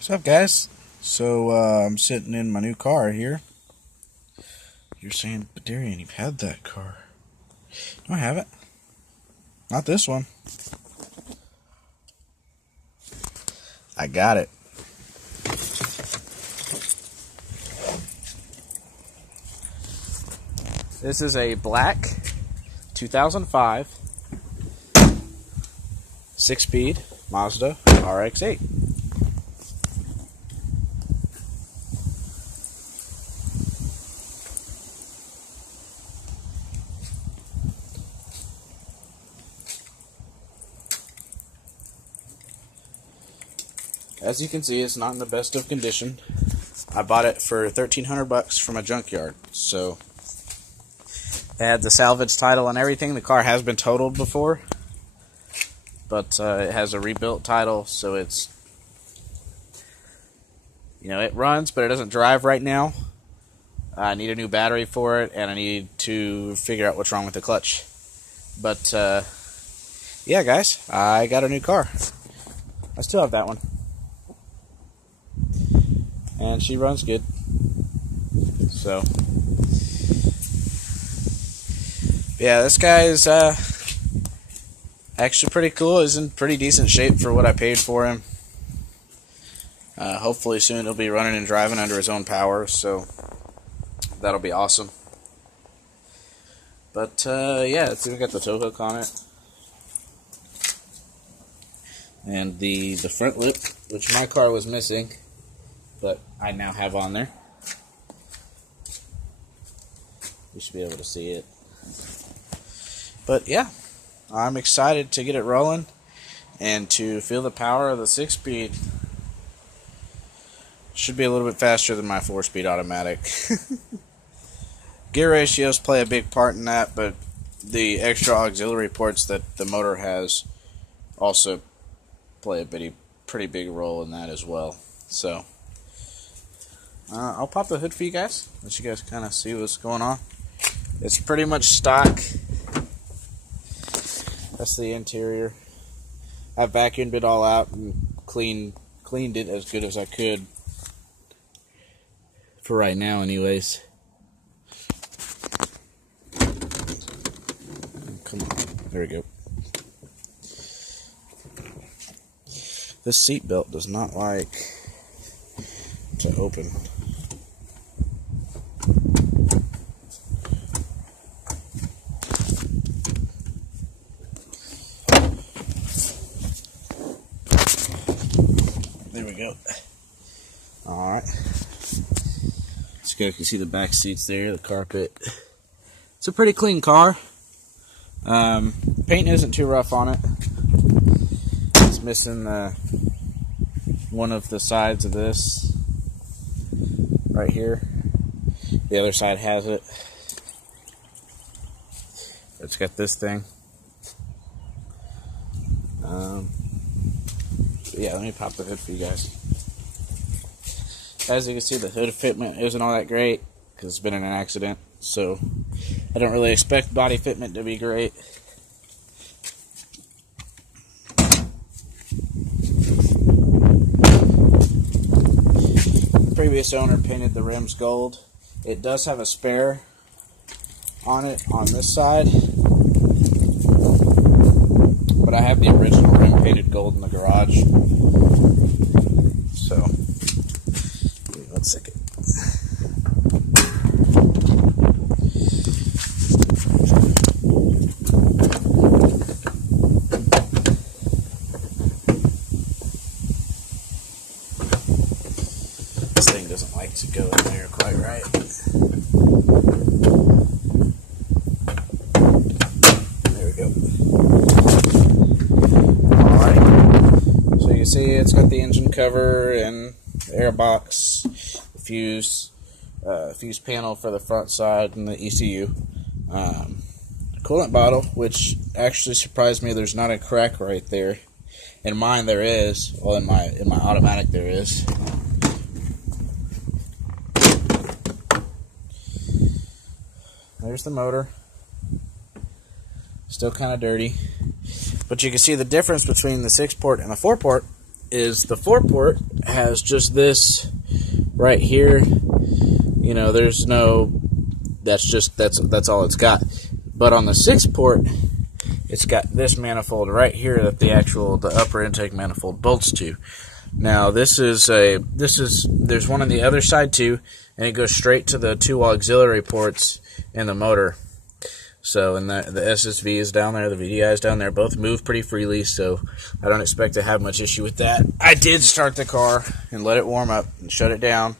What's up, guys? So, I'm sitting in my new car here. You're saying, but Darian, you've had that car. No, I haven't. Not this one. I got it. This is a black 2005 6-speed Mazda RX-8. As you can see, it's not in the best of condition. I bought it for $1,300 from a junkyard. So, it had the salvage title and everything. The car has been totaled before, but it has a rebuilt title, so it's, it runs, but it doesn't drive right now. I need a new battery for it, and I need to figure out what's wrong with the clutch. But, yeah, guys, I got a new car. I still have that one. And she runs good. So, yeah, this guy is actually pretty cool. He's in pretty decent shape for what I paid for him. Hopefully soon he'll be running and driving under his own power, so that'll be awesome. But, yeah, we got the tow hook on it. And the front lip, which my car was missing, but I now have on there. You should be able to see it. But yeah, I'm excited to get it rolling and to feel the power of the 6-speed. Should be a little bit faster than my 4-speed automatic. Gear ratios play a big part in that, but the extra auxiliary ports that the motor has also play a pretty big role in that as well. So, I'll pop the hood for you guys, let you guys kind of see what's going on. It's pretty much stock. That's the interior. I vacuumed it all out and cleaned it as good as I could. For right now, anyways. Come on, there we go. This seat belt does not like to open. There we go. Alright. So you can see the back seats there, the carpet. It's a pretty clean car. Paint isn't too rough on it. It's missing one of the sides of this right here. The other side has it. It's got this thing. Yeah, let me pop the hood for you guys. As you can see, the hood fitment isn't all that great because it's been in an accident, so I don't really expect body fitment to be great. The previous owner painted the rims gold. It does have a spare on it on this side, but I have the original rim painted gold in the garage. So, wait 1 second. This thing doesn't like to go in there quite right. There we go. Alright. So you can see it's got the engine cover and the air box, the fuse panel for the front side, and the ECU. Coolant bottle, which actually surprised me. There's not a crack right there. In mine there is. Well, in my automatic there is. There's the motor. Still kind of dirty. But you can see the difference between the 6-port and the 4-port is the 4-port has just this right here. You know, there's no, that's all it's got. But on the 6-port, it's got this manifold right here that the upper intake manifold bolts to. Now there's one on the other side too, and it goes straight to the 2 auxiliary ports in the motor. So, and the SSV is down there, the VDI is down there. Both move pretty freely, so I don't expect to have much issue with that. I did start the car and let it warm up and shut it down.